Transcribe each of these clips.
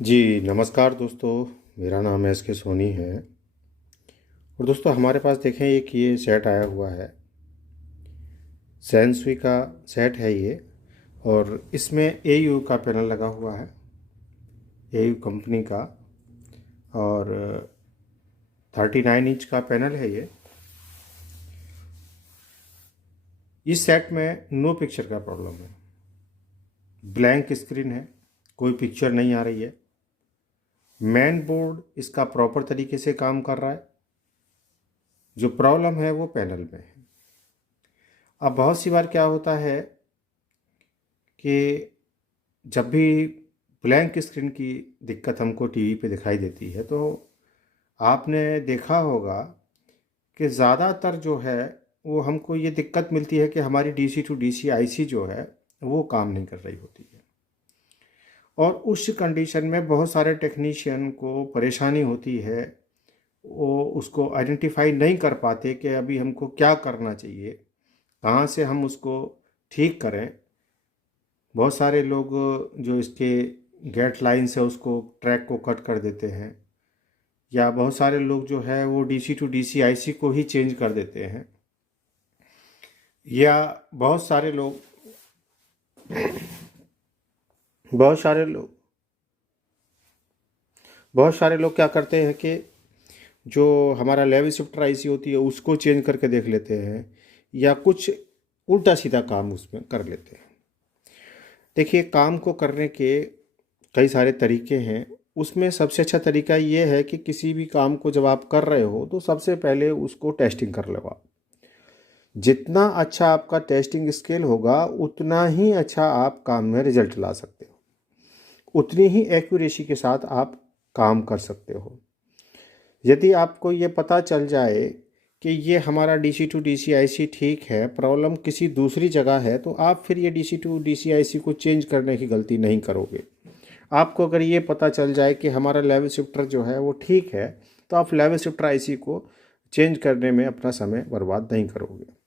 जी, नमस्कार दोस्तों। मेरा नाम एस के सोनी है। और दोस्तों हमारे पास देखें एक ये सेट आया हुआ है। सैनसुई का सेट है ये। और इसमें एयू का पैनल लगा हुआ है, एयू कंपनी का। और 39 इंच का पैनल है ये। इस सेट में नो पिक्चर का प्रॉब्लम है। ब्लैंक स्क्रीन है, कोई पिक्चर नहीं आ रही है। मेन बोर्ड इसका प्रॉपर तरीके से काम कर रहा है। जो प्रॉब्लम है वो पैनल में है। अब बहुत सी बार क्या होता है कि जब भी ब्लैंक स्क्रीन की दिक्कत हमको टीवी पे दिखाई देती है, तो आपने देखा होगा कि ज़्यादातर जो है वो हमको ये दिक्कत मिलती है कि हमारी डीसी टू डीसी आईसी जो है वो काम नहीं कर रही होती है। और उस कंडीशन में बहुत सारे टेक्नीशियन को परेशानी होती है। वो उसको आइडेंटिफाई नहीं कर पाते कि अभी हमको क्या करना चाहिए, कहाँ से हम उसको ठीक करें। बहुत सारे लोग जो इसके गेट लाइन से उसको ट्रैक को कट कर देते हैं, या बहुत सारे लोग जो है वो डीसी टू डीसी आईसी को ही चेंज कर देते हैं। या बहुत सारे लोग बहुत सारे लोग बहुत सारे लोग क्या करते हैं कि जो हमारा लेवल शिफ्टर आईसी होती है उसको चेंज करके देख लेते हैं, या कुछ उल्टा सीधा काम उसमें कर लेते हैं। देखिए, काम को करने के कई सारे तरीके हैं। उसमें सबसे अच्छा तरीका ये है कि किसी भी काम को जब आप कर रहे हो तो सबसे पहले उसको टेस्टिंग कर लो आप। जितना अच्छा आपका टेस्टिंग स्केल होगा उतना ही अच्छा आप काम में रिजल्ट ला सकते हो, उतनी ही एक्यूरेसी के साथ आप काम कर सकते हो। यदि आपको ये पता चल जाए कि ये हमारा डीसी टू डीसी आईसी ठीक है, प्रॉब्लम किसी दूसरी जगह है, तो आप फिर ये डीसी टू डीसी आईसी को चेंज करने की गलती नहीं करोगे। आपको अगर ये पता चल जाए कि हमारा लेवल शिफ्टर जो है वो ठीक है, तो आप लेवल शिफ्टर आईसी को चेंज करने में अपना समय बर्बाद नहीं करोगे।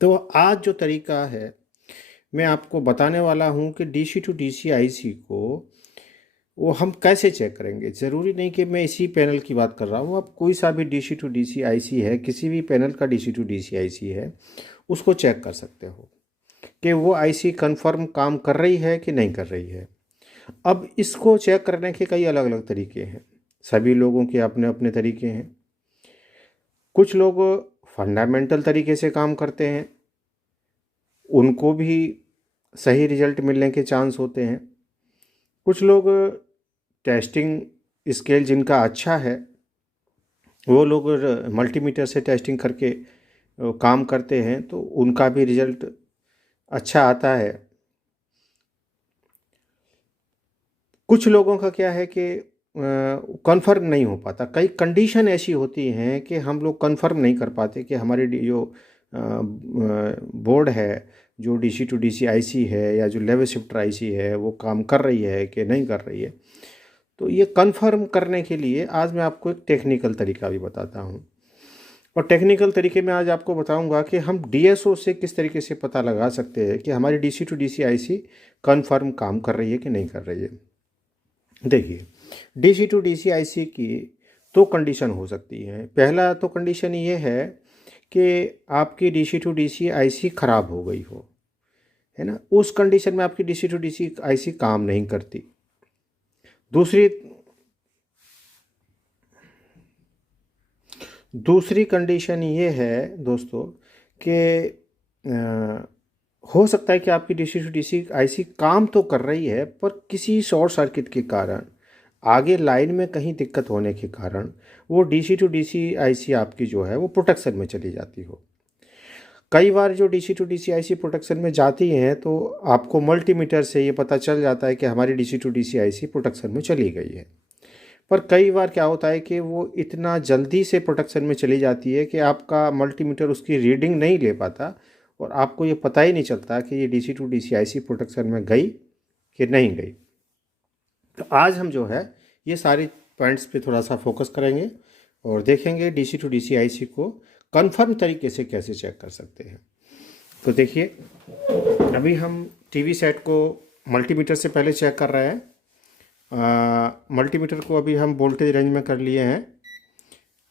तो आज जो तरीका है मैं आपको बताने वाला हूँ कि डीसी टू डीसी आईसी को वो हम कैसे चेक करेंगे। ज़रूरी नहीं कि मैं इसी पैनल की बात कर रहा हूँ, आप कोई सा भी डीसी टू डीसी आईसी है, किसी भी पैनल का डीसी टू डीसी आईसी है, उसको चेक कर सकते हो कि वो आईसी कंफर्म काम कर रही है कि नहीं कर रही है। अब इसको चेक करने के कई अलग अलग तरीके हैं। सभी लोगों के अपने अपने तरीके हैं। कुछ लोग फंडामेंटल तरीके से काम करते हैं, उनको भी सही रिजल्ट मिलने के चांस होते हैं। कुछ लोग टेस्टिंग स्केल जिनका अच्छा है वो लोग मल्टीमीटर से टेस्टिंग करके काम करते हैं, तो उनका भी रिजल्ट अच्छा आता है। कुछ लोगों का क्या है कि कंफर्म नहीं हो पाता। कई कंडीशन ऐसी होती हैं कि हम लोग कंफर्म नहीं कर पाते कि हमारी जो बोर्ड है, जो डीसी टू डीसी आईसी है या जो लेवल शिफ्टर आईसी है, वो काम कर रही है कि नहीं कर रही है। तो ये कंफर्म करने के लिए आज मैं आपको एक टेक्निकल तरीका भी बताता हूँ। और टेक्निकल तरीके में आज आपको बताऊंगा कि हम डीएसओ से किस तरीके से पता लगा सकते हैं कि हमारी DC to DC IC confirm काम कर रही है कि नहीं कर रही है। देखिए, डीसी टू डीसी आईसी की दो कंडीशन हो सकती है। पहला तो कंडीशन ये है कि आपकी डीसी टू डीसी आईसी ख़राब हो गई हो, है ना। उस कंडीशन में आपकी डीसी टू डीसी आईसी काम नहीं करती। दूसरी दूसरी कंडीशन ये है दोस्तों कि हो सकता है कि आपकी डीसी टू डीसी आईसी काम तो कर रही है, पर किसी शॉर्ट सर्किट के कारण, आगे लाइन में कहीं दिक्कत होने के कारण वो डीसी टू डीसी आईसी आपकी जो है वो प्रोटेक्शन में चली जाती हो। कई बार जो DC to DC IC protection में जाती हैं तो आपको मल्टीमीटर से ये पता चल जाता है कि हमारी DC to DC IC protection में चली गई है। पर कई बार क्या होता है कि वो इतना जल्दी से प्रोटेक्शन में चली जाती है कि आपका मल्टीमीटर उसकी रीडिंग नहीं ले पाता, और आपको ये पता ही नहीं चलता कि ये DC to DC IC protection में गई कि नहीं गई। तो आज हम जो है ये सारी पॉइंट्स पे थोड़ा सा फोकस करेंगे और देखेंगे डीसी टू डीसी आईसी को कंफर्म तरीके से कैसे चेक कर सकते हैं। तो देखिए, अभी हम टीवी सेट को मल्टीमीटर से पहले चेक कर रहे हैं। मल्टीमीटर को अभी हम वोल्टेज रेंज में कर लिए हैं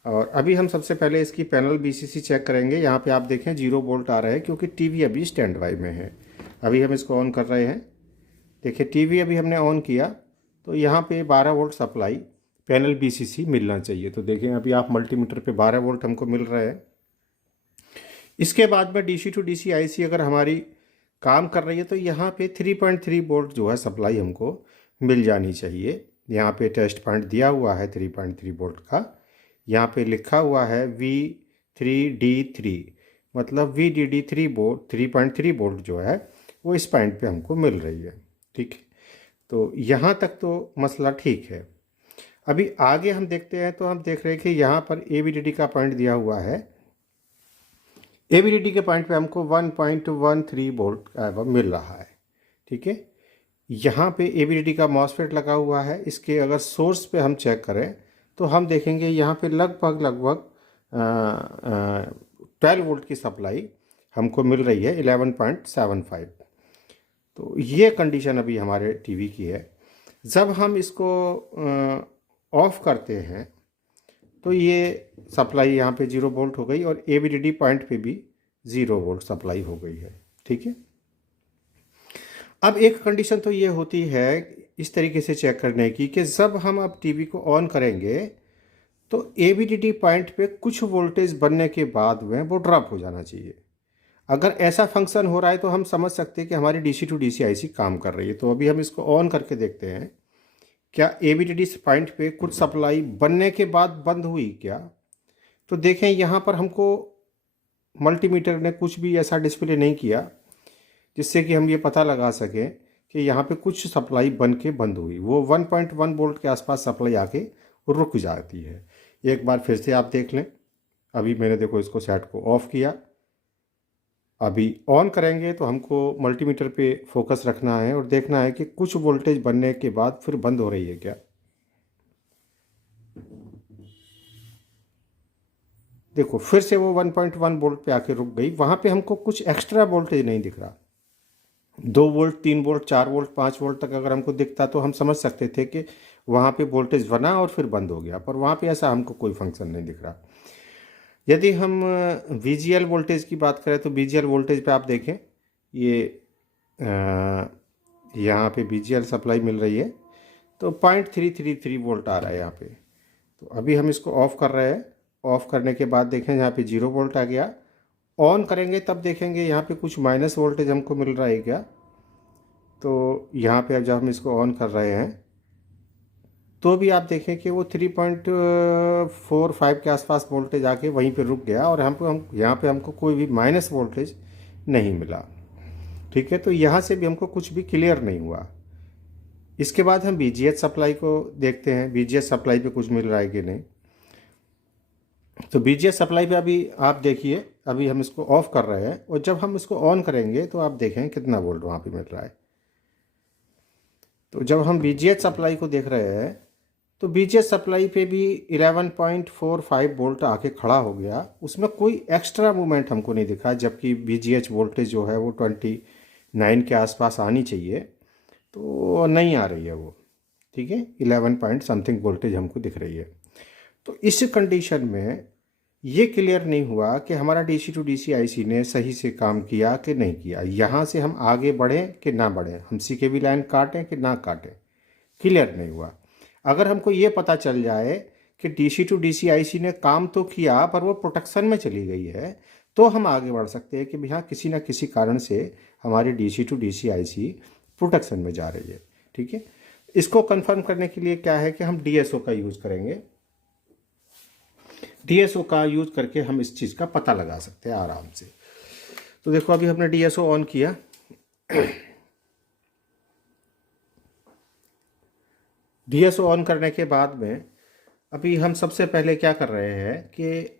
और अभी हम सबसे पहले इसकी पैनल बीसीसी चेक करेंगे। यहाँ पे आप देखें 0 वोल्ट आ रहा है क्योंकि टीवी अभी स्टैंड बाई में है। अभी हम इसको ऑन कर रहे हैं। देखिए टीवी अभी हमने ऑन किया तो यहाँ पे 12 वोल्ट सप्लाई पैनल बीसीसी मिलना चाहिए। तो देखें अभी आप मल्टीमीटर पे 12 वोल्ट हमको मिल रहा है। इसके बाद में डीसी टू डीसी आईसी अगर हमारी काम कर रही है तो यहाँ पे 3.3 वोल्ट जो है सप्लाई हमको मिल जानी चाहिए। यहाँ पे टेस्ट पॉइंट दिया हुआ है 3.3 वोल्ट का। यहाँ पे लिखा हुआ है V3D3 मतलब VDD3 वोल्ट 3.3 वोल्ट जो है वो इस पॉइंट पे हमको मिल रही है। ठीक है, तो यहाँ तक तो मसला ठीक है। अभी आगे हम देखते हैं तो हम देख रहे हैं कि यहाँ पर AVDD का पॉइंट दिया हुआ है। AVDD के पॉइंट पे हमको 1.13 वोल्ट मिल रहा है। ठीक है, यहाँ पे AVDD का मॉसफेट लगा हुआ है। इसके अगर सोर्स पे हम चेक करें तो हम देखेंगे यहाँ पे लगभग 12 वोल्ट की सप्लाई हमको मिल रही है 11.75। तो ये कंडीशन अभी हमारे टीवी की है। जब हम इसको ऑफ करते हैं तो ये सप्लाई यहाँ पे 0 वोल्ट हो गई और AVDD पॉइंट पे भी 0 वोल्ट सप्लाई हो गई है। ठीक है, अब एक कंडीशन तो ये होती है इस तरीके से चेक करने की कि जब हम अब टीवी को ऑन करेंगे तो AVDD पॉइंट पे कुछ वोल्टेज बनने के बाद में वो ड्रॉप हो जाना चाहिए। अगर ऐसा फंक्शन हो रहा है तो हम समझ सकते हैं कि हमारी डीसी टू डीसी आईसी काम कर रही है। तो अभी हम इसको ऑन करके देखते हैं क्या AVDD पॉइंट पे कुछ सप्लाई बनने के बाद बंद हुई क्या। तो देखें यहाँ पर हमको मल्टीमीटर ने कुछ भी ऐसा डिस्प्ले नहीं किया जिससे कि हम ये पता लगा सकें कि यहाँ पे कुछ सप्लाई बन के बंद हुई। वो 1.1 वोल्ट के आसपास सप्लाई आके रुक जाती है। एक बार फिर से आप देख लें। अभी मैंने देखो इसको सेट को ऑफ किया। अभी ऑन करेंगे तो हमको मल्टीमीटर पे फोकस रखना है और देखना है कि कुछ वोल्टेज बनने के बाद फिर बंद हो रही है क्या। देखो फिर से वो 1.1 वोल्ट पे आके रुक गई। वहाँ पे हमको कुछ एक्स्ट्रा वोल्टेज नहीं दिख रहा। 2 वोल्ट 3 वोल्ट 4 वोल्ट 5 वोल्ट तक अगर हमको दिखता तो हम समझ सकते थे कि वहाँ पे वोल्टेज बना और फिर बंद हो गया, पर वहाँ पे ऐसा हमको कोई फंक्शन नहीं दिख रहा। यदि हम VGL वोल्टेज की बात करें तो VGL वोल्टेज पे आप देखें ये यहाँ पे VGL सप्लाई मिल रही है तो 0.333 वोल्ट आ रहा है यहाँ पे। तो अभी हम इसको ऑफ़ कर रहे हैं। ऑफ़ करने के बाद देखें यहाँ पे 0 वोल्ट आ गया। ऑन करेंगे तब देखेंगे यहाँ पे कुछ माइनस वोल्टेज हमको मिल रहा है क्या। तो यहाँ पे अब जब हम इसको ऑन कर रहे हैं तो भी आप देखें कि वो 3.45 के आसपास वोल्टेज आके वहीं पे रुक गया और हम यहाँ पे हमको कोई भी माइनस वोल्टेज नहीं मिला। ठीक है, तो यहाँ से भी हमको कुछ भी क्लियर नहीं हुआ। इसके बाद हम VGH सप्लाई को देखते हैं, VGH सप्लाई पे कुछ मिल रहा है कि नहीं। तो VGH सप्लाई पे अभी आप देखिए, अभी हम इसको ऑफ कर रहे हैं और जब हम इसको ऑन करेंगे तो आप देखें कितना वोल्ट वहाँ पे मिल रहा है। तो जब हम VGH सप्लाई को देख रहे हैं तो VGH सप्लाई पे भी 11.45 वोल्ट आके खड़ा हो गया। उसमें कोई एक्स्ट्रा मूवमेंट हमको नहीं दिखा, जबकि VGH वोल्टेज जो है वो 29 के आसपास आनी चाहिए तो नहीं आ रही है वो। ठीक है, 11 पॉइंट समथिंग वोल्टेज हमको दिख रही है। तो इस कंडीशन में ये क्लियर नहीं हुआ कि हमारा डीसी टू डीसी आईसी ने सही से काम किया कि नहीं किया। यहाँ से हम आगे बढ़ें कि ना बढ़ें, हम CKV लाइन काटें कि ना काटें, क्लियर नहीं हुआ। अगर हमको ये पता चल जाए कि डीसी टू डीसी आईसी ने काम तो किया पर वो प्रोटेक्शन में चली गई है तो हम आगे बढ़ सकते हैं कि भैया किसी न किसी कारण से हमारी DC to DC IC protection में जा रही है। ठीक है, इसको कंफर्म करने के लिए क्या है कि हम DSO का यूज़ करेंगे। DSO का यूज़ करके हम इस चीज़ का पता लगा सकते हैं आराम से। तो देखो अभी हमने DSO ऑन किया। DSO ऑन करने के बाद में अभी हम सबसे पहले क्या कर रहे हैं कि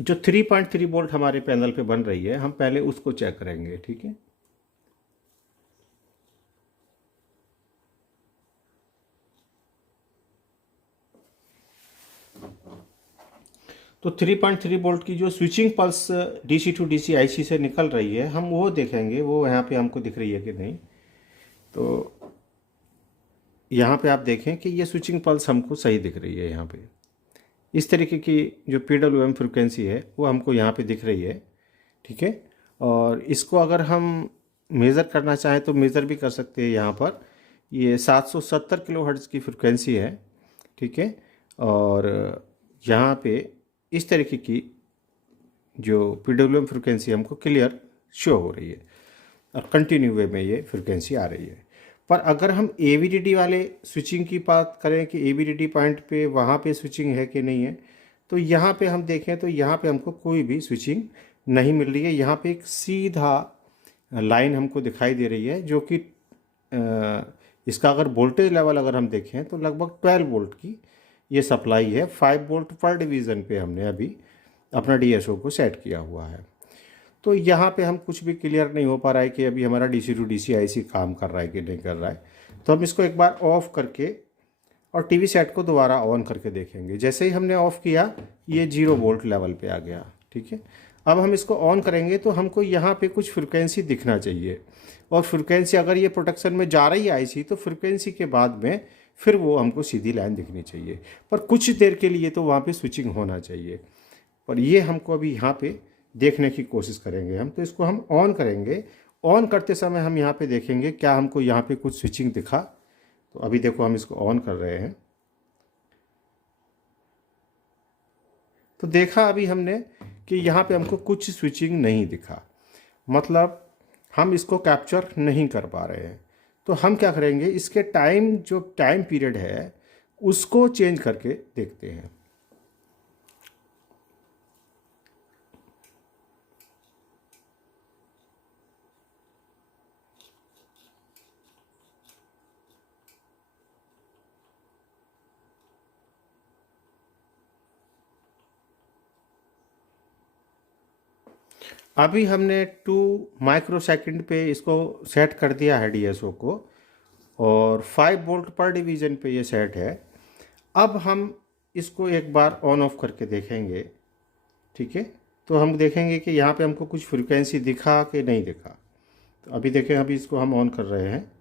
जो 3.3 वोल्ट हमारे पैनल पे बन रही है हम पहले उसको चेक करेंगे। ठीक है, तो 3.3 वोल्ट की जो switching pulse DC to DC IC से निकल रही है हम वो देखेंगे, वो यहाँ पे हमको दिख रही है कि नहीं। तो यहाँ पे आप देखें कि ये स्विचिंग पल्स हमको सही दिख रही है। यहाँ पे इस तरीके की जो PWM फ्रिक्वेंसी है वो हमको यहाँ पे दिख रही है, ठीक है। और इसको अगर हम मेज़र करना चाहें तो मेज़र भी कर सकते हैं। यहाँ पर ये 770 किलोहर्ट्ज़ की फ्रिक्वेंसी है, ठीक है। और यहाँ पे इस तरीके की जो PWM फ्रिक्वेंसी हमको क्लियर शो हो रही है और कंटिन्यू वे में ये फ्रिक्वेंसी आ रही है। पर अगर हम AVDD वाले स्विचिंग की बात करें कि AVDD पॉइंट पे वहाँ पे स्विचिंग है कि नहीं है, तो यहाँ पे हम देखें तो यहाँ पे हमको कोई भी स्विचिंग नहीं मिल रही है। यहाँ पे एक सीधा लाइन हमको दिखाई दे रही है जो कि इसका अगर वोल्टेज लेवल अगर हम देखें तो लगभग 12 वोल्ट की ये सप्लाई है। 5 वोल्ट पर डिवीज़न पे हमने अभी अपना DSO को सेट किया हुआ है। तो यहाँ पे हम कुछ भी क्लियर नहीं हो पा रहा है कि अभी हमारा DC to DC IC काम कर रहा है कि नहीं कर रहा है। तो हम इसको एक बार ऑफ़ करके और TV सेट को दोबारा ऑन करके देखेंगे। जैसे ही हमने ऑफ़ किया ये 0 वोल्ट लेवल पे आ गया, ठीक है। अब हम इसको ऑन करेंगे तो हमको यहाँ पे कुछ फ्रिक्वेंसी दिखना चाहिए, और फ्रिक्वेंसी अगर ये प्रोटेक्शन में जा रही है IC तो फ्रिक्वेंसी के बाद में फिर वो हमको सीधी लाइन दिखनी चाहिए, पर कुछ देर के लिए तो वहाँ पे स्विचिंग होना चाहिए। पर ये हमको अभी यहाँ पे देखने की कोशिश करेंगे हम। तो इसको हम ऑन करेंगे। ऑन करते समय हम यहाँ पे देखेंगे क्या हमको यहाँ पे कुछ स्विचिंग दिखा। तो अभी देखो हम इसको ऑन कर रहे हैं तो देखा अभी हमने कि यहाँ पे हमको कुछ स्विचिंग नहीं दिखा, मतलब हम इसको कैप्चर नहीं कर पा रहे हैं। तो हम क्या करेंगे, इसके जो टाइम पीरियड है उसको चेंज करके देखते हैं। अभी हमने 2 माइक्रोसेकंड पे इसको सेट कर दिया है DSO को, और 5 वोल्ट पर डिवीज़न पे ये सेट है। अब हम इसको एक बार ऑन ऑफ करके देखेंगे, ठीक है। तो हम देखेंगे कि यहाँ पे हमको कुछ फ्रिक्वेंसी दिखा कि नहीं दिखा। तो अभी देखें, अभी इसको हम ऑन कर रहे हैं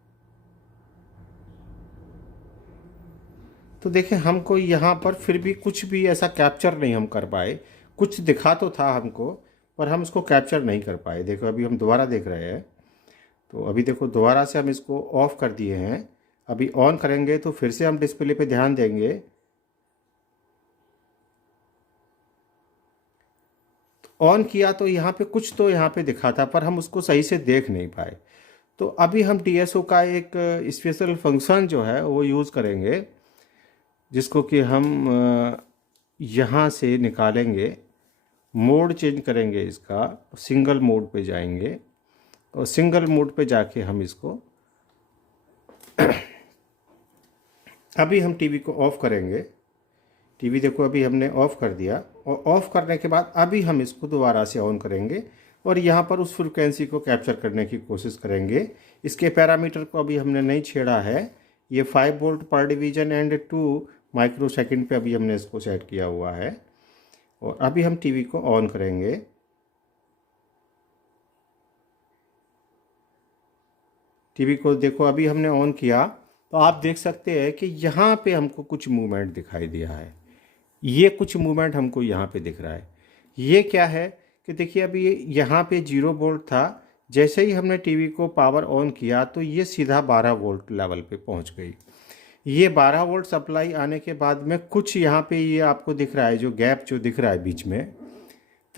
तो देखें हमको यहाँ पर फिर भी कुछ भी ऐसा कैप्चर नहीं हम कर पाए। कुछ दिखा तो था हमको पर हम इसको कैप्चर नहीं कर पाए। देखो अभी हम दोबारा देख रहे हैं तो अभी देखो दोबारा से हम इसको ऑफ़ कर दिए हैं। अभी ऑन करेंगे तो फिर से हम डिस्प्ले पे ध्यान देंगे तो ऑन किया तो यहाँ पे कुछ तो यहाँ पे दिखा था पर हम उसको सही से देख नहीं पाए। तो अभी हम DSO का एक स्पेशल फंक्शन जो है वो यूज़ करेंगे, जिसको कि हम यहाँ से निकालेंगे, मोड चेंज करेंगे इसका, सिंगल मोड पे जाएंगे और सिंगल मोड पे जाके हम इसको अभी हम टीवी को ऑफ़ करेंगे। टीवी देखो अभी हमने ऑफ़ कर दिया, और ऑफ़ करने के बाद अभी हम इसको दोबारा से ऑन करेंगे और यहाँ पर उस फ्रिक्वेंसी को कैप्चर करने की कोशिश करेंगे। इसके पैरामीटर को अभी हमने नहीं छेड़ा है। ये 5 वोल्ट पर डिवीज़न एंड 2 माइक्रोसेकंड पे अभी हमने इसको सेट किया हुआ है। और अभी हम टीवी को ऑन करेंगे। टीवी को देखो अभी हमने ऑन किया तो आप देख सकते हैं कि यहाँ पे हमको कुछ मूवमेंट दिखाई दिया है। ये कुछ मूवमेंट हमको यहाँ पे दिख रहा है। ये क्या है कि देखिए अभी यहाँ पे 0 वोल्ट था, जैसे ही हमने टीवी को पावर ऑन किया तो ये सीधा 12 वोल्ट लेवल पे पहुँच गई। ये 12 वोल्ट सप्लाई आने के बाद में कुछ यहाँ पे ये आपको दिख रहा है, जो गैप जो दिख रहा है बीच में,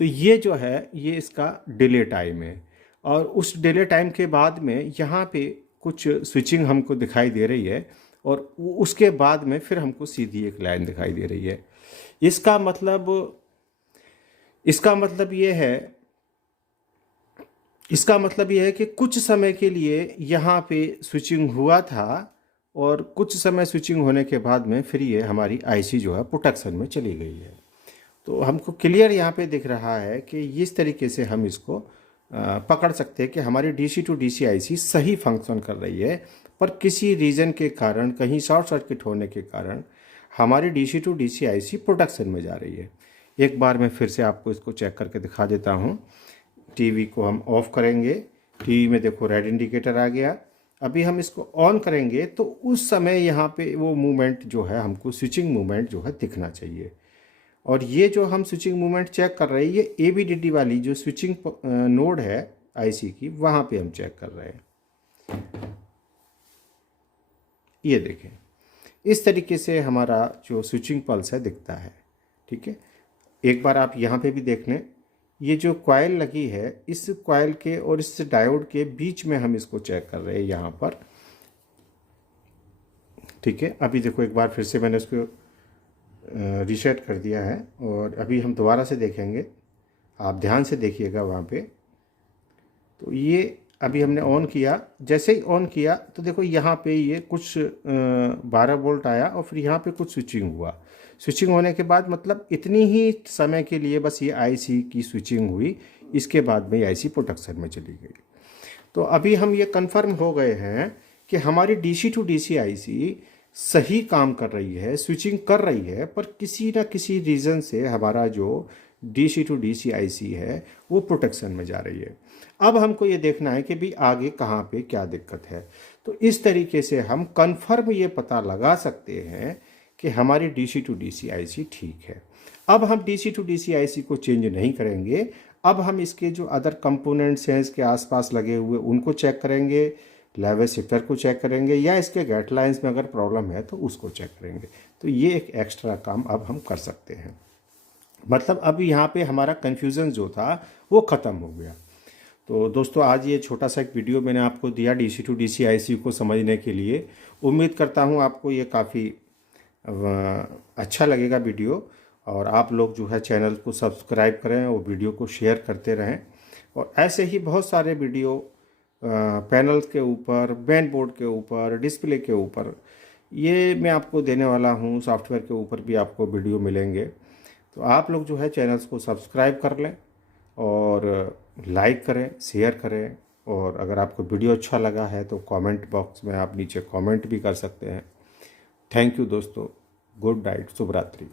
तो ये जो है ये इसका डिले टाइम है। और उस डिले टाइम के बाद में यहाँ पे कुछ स्विचिंग हमको दिखाई दे रही है और उसके बाद में फिर हमको सीधी एक लाइन दिखाई दे रही है। इसका मतलब ये है कि कुछ समय के लिए यहाँ पे स्विचिंग हुआ था और कुछ समय स्विचिंग होने के बाद में फिर ये हमारी IC जो है प्रोटेक्शन में चली गई है। तो हमको क्लियर यहाँ पे दिख रहा है कि इस तरीके से हम इसको पकड़ सकते हैं कि हमारी DC to DC IC सही फंक्शन कर रही है, पर किसी रीज़न के कारण, कहीं शॉर्ट सर्किट होने के कारण हमारी DC to DC IC protection में जा रही है। एक बार मैं फिर से आपको इसको चेक करके दिखा देता हूँ। टीवी को हम ऑफ़ करेंगे। टीवी में देखो रेड इंडिकेटर आ गया। अभी हम इसको ऑन करेंगे तो उस समय यहाँ पे वो मूवमेंट जो है, हमको स्विचिंग मूवमेंट जो है दिखना चाहिए। और ये जो हम स्विचिंग मूवमेंट चेक कर रहे हैं, ये ABDD वाली जो स्विचिंग नोड है IC की, वहाँ पे हम चेक कर रहे हैं। ये देखें, इस तरीके से हमारा जो स्विचिंग पल्स है दिखता है। ठीक है, एक बार आप यहाँ पे भी देख लें, ये जो कॉइल लगी है, इस कॉइल के और इस डायोड के बीच में हम इसको चेक कर रहे हैं यहाँ पर। ठीक है, अभी देखो एक बार फिर से मैंने इसको रीसेट कर दिया है और अभी हम दोबारा से देखेंगे, आप ध्यान से देखिएगा वहाँ पे। तो ये अभी हमने ऑन किया, जैसे ही ऑन किया तो देखो यहाँ पे ये कुछ 12 वोल्ट आया और फिर यहाँ पे कुछ स्विचिंग हुआ। स्विचिंग होने के बाद मतलब इतनी ही समय के लिए बस ये IC की स्विचिंग हुई, इसके बाद में IC प्रोटेक्शन में चली गई। तो अभी हम ये कंफर्म हो गए हैं कि हमारी DC to DC IC सही काम कर रही है, स्विचिंग कर रही है, पर किसी ना किसी रीज़न से हमारा जो DC to DC IC है वो प्रोटेक्शन में जा रही है। अब हमको ये देखना है कि भी आगे कहाँ पे क्या दिक्कत है। तो इस तरीके से हम कंफर्म ये पता लगा सकते हैं कि हमारी DC to DC IC ठीक है। अब हम DC to DC IC को चेंज नहीं करेंगे, अब हम इसके जो अदर कंपोनेंट्स हैं इसके आसपास लगे हुए उनको चेक करेंगे, लेवल शिफ्टर को चेक करेंगे, या इसके गेट लाइंस में अगर प्रॉब्लम है तो उसको चेक करेंगे। तो ये एक एक्स्ट्रा काम अब हम कर सकते हैं। मतलब अब यहाँ पे हमारा कन्फ्यूज़न जो था वो ख़त्म हो गया। तो दोस्तों, आज ये छोटा सा एक वीडियो मैंने आपको दिया DC to DC IC को समझने के लिए। उम्मीद करता हूँ आपको ये काफ़ी अच्छा लगेगा वीडियो, और आप लोग जो है चैनल को सब्सक्राइब करें और वीडियो को शेयर करते रहें। और ऐसे ही बहुत सारे वीडियो पैनल के ऊपर, मेन बोर्ड के ऊपर, डिस्प्ले के ऊपर, ये मैं आपको देने वाला हूँ। सॉफ्टवेयर के ऊपर भी आपको वीडियो मिलेंगे। तो आप लोग जो है चैनल्स को सब्सक्राइब कर लें और लाइक करें, शेयर करें। और अगर आपको वीडियो अच्छा लगा है तो कमेंट बॉक्स में आप नीचे कमेंट भी कर सकते हैं। थैंक यू दोस्तों, गुड नाइट, शुभ रात्रि।